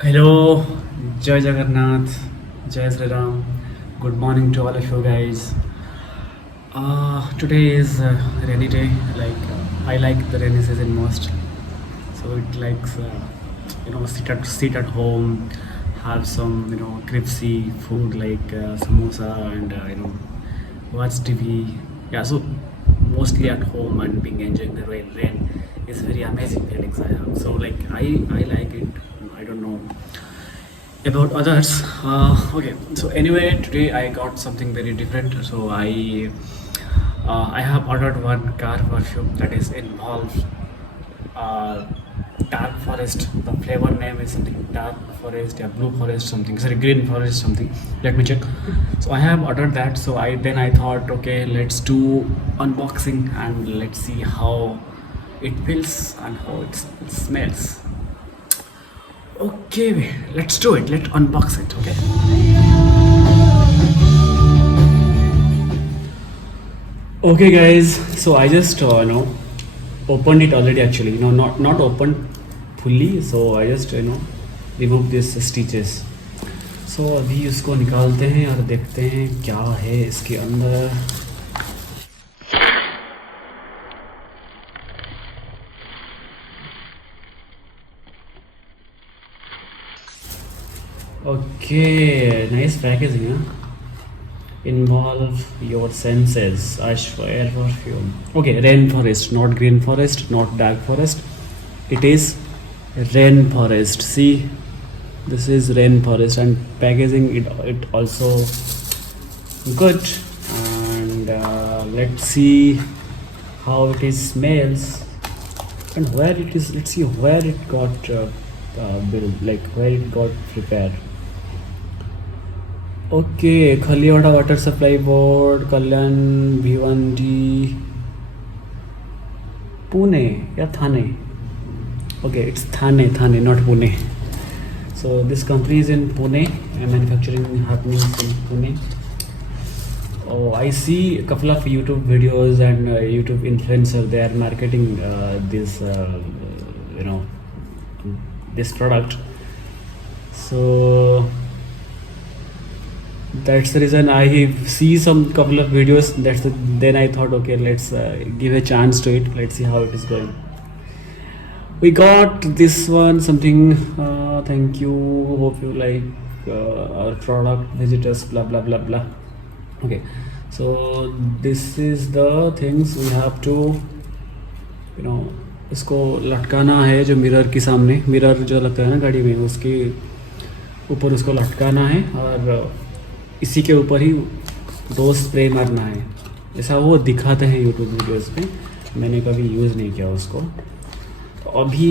Hello, Jai Jagannath, Jai Sri Ram. Good morning to all of you guys. Today is rainy day. I like the rainy season most. So it likes sit at home, have some crispy food like samosa and watch TV. Yeah, so mostly at home and being enjoying the rain. Rain is very amazing feelings I have. So I like it. I don't know about others. Okay, so anyway, today I got something very different. So I have ordered one car perfume that is involved uh, dark forest. The flavor name is something dark forest, yeah, blue forest, something. Sorry, green forest, something. Let me check. So I have ordered that. So I thought, okay, let's do unboxing and let's see how it feels and how it smells. Okay, let's do it. Let's unbox it. Okay. Okay, guys. So I just opened it already. Actually, not opened fully. So I just remove this stitches. So अभी इसको निकालते हैं और देखते हैं क्या है इसके अंदर. Okay, nice packaging, huh? Involve your senses. Air perfume. Okay, rainforest, not green forest, not dark forest. It is rainforest. See, this is rainforest, and packaging it also good. And let's see how it is smells and where it is. Let's see where it got built, like where it got prepared. Okay Khaliwada water supply board Kalyan Bhiwandi Pune या Thane. Okay, it's Thane, not Pune. So this company is in Pune and manufacturing happening in Pune. Oh, I see a couple of YouTube videos and YouTube influencer. They are marketing this this product. So that's the reason I see some couple of videos. Then I thought, okay, let's give a chance to it. Let's see how it is going. We got this one something. Thank you. Hope you like our product. Visitors. Blah blah blah blah. Okay, so this is the things we have to इसको लटकाना है जो mirror के सामने. Mirror जो लगता है ना गाड़ी में, उसके ऊपर उसको लटकाना है और इसी के ऊपर ही दो स्प्रे मारना है. ऐसा वो दिखाते हैं यूट्यूब वीडियोस पे. मैंने कभी यूज़ नहीं किया उसको. तो अभी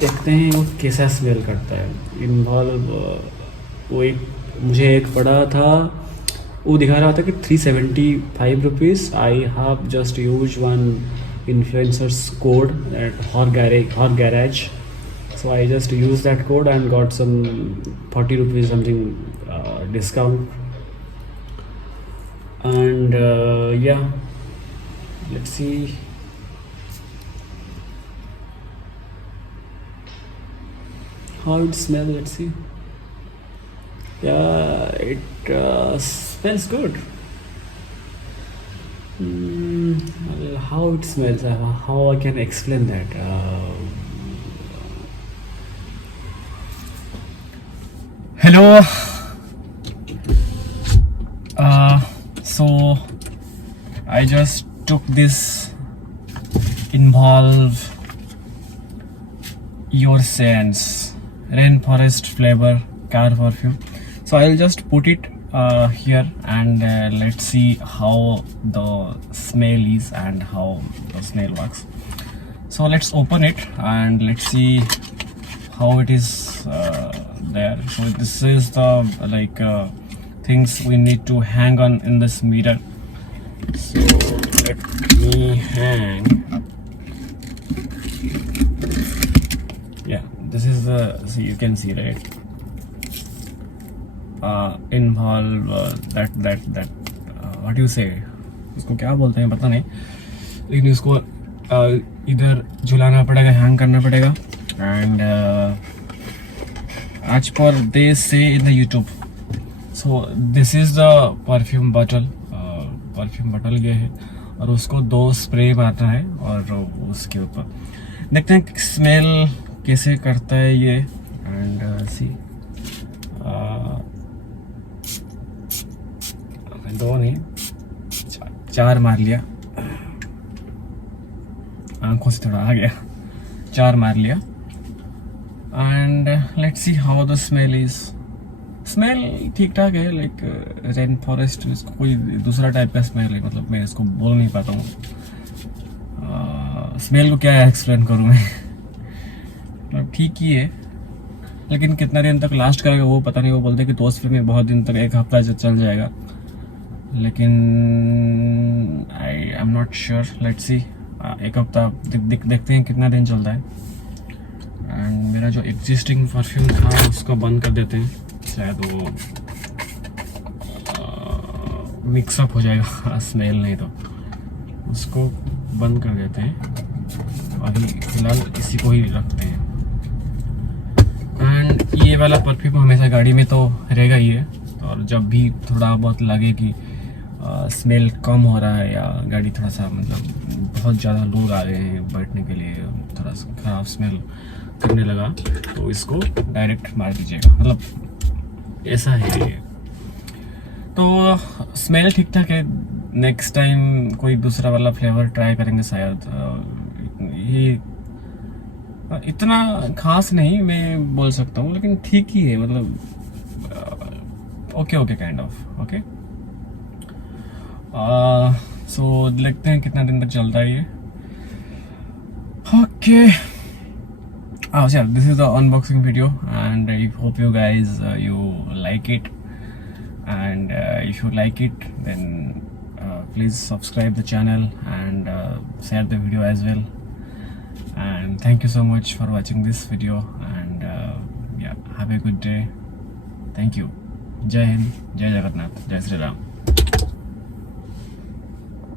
देखते हैं वो कैसा स्मेल करता है. इन्वॉल्व वो एक मुझे एक पड़ा था, वो दिखा रहा था कि 375 rupees. I have just use one influencers code at her garage. So I just used that code and got some 40 rupees something discount. And yeah, let's see how it smells. Let's see. Yeah, it smells good. Well, how it smells, how I can explain that. Hello. So I just took this involve your sense rainforest flavor car perfume. So I'll just put it here and let's see how the smell is and how the smell works. So let's open it and let's see how it is there. So this is the things we need to hang on in this mirror. So let me hang. Yeah, this is the, so you can see, right? Involve that what do you say, उसको क्या बोलते हैं पता नहीं, लेकिन इसको इधर झुलाना पड़ेगा, हैंग करना पड़ेगा. And as per they say in the YouTube. So this is the perfume bottle. Perfume बटल ये है और उसको 2 स्प्रे मारना है और उसके ऊपर देखते हैं स्मेल कैसे करता है ये. एंड सी 2 नहीं 4 मार लिया, आंखों से थोड़ा आ गया, 4 मार लिया. And let's see how the smell is. Smell ठीक ठाक है, लाइक रेन फॉरेस्ट. इसको कोई दूसरा टाइप का स्मेल है, मतलब मैं इसको बोल नहीं पाता हूँ. स्मेल को क्या एक्सप्लेन करूँ मैं. मतलब ठीक ही है, लेकिन कितना दिन तक लास्ट करेगा वो पता नहीं. वो बोलते हैं कि 2 स्प्रे में बहुत दिन तक, 1 हफ्ता चल जाएगा, लेकिन I am not sure. Let's see 1 हफ्ता देखते हैं कितना दिन चलता है. एंड मेरा जो एग्जिस्टिंग परफ्यूम था उसको बंद कर देते हैं, शायद वो मिक्सअप हो जाएगा स्मेल, नहीं तो उसको बंद कर देते हैं. अभी फिलहाल इसी को ही रखते हैं. एंड ये वाला परफ्यूम हमेशा गाड़ी में तो रहेगा ही है, और जब भी थोड़ा बहुत लगे कि स्मेल कम हो रहा है या गाड़ी थोड़ा सा मतलब बहुत ज़्यादा लोग आ गए हैं बैठने के लिए, थोड़ा सा खराब स्मेल करने लगा, तो इसको डायरेक्ट मार दीजिएगा. मतलब ऐसा है ये. तो स्मेल ठीक ठाक है. नेक्स्ट टाइम कोई दूसरा वाला फ्लेवर ट्राई करेंगे शायद. ये इतना खास नहीं मैं बोल सकता हूँ, लेकिन ठीक ही है, मतलब ओके काइंड ऑफ ओके. सो देखते हैं कितना दिन तक चलता है ये. Okay. Oh yeah, this is the unboxing video, and I hope you guys you like it. And if you like it, then please subscribe the channel and share the video as well. And thank you so much for watching this video. And yeah, have a good day. Thank you. Jai Hind, Jai Jagannath, Jai Sri Ram.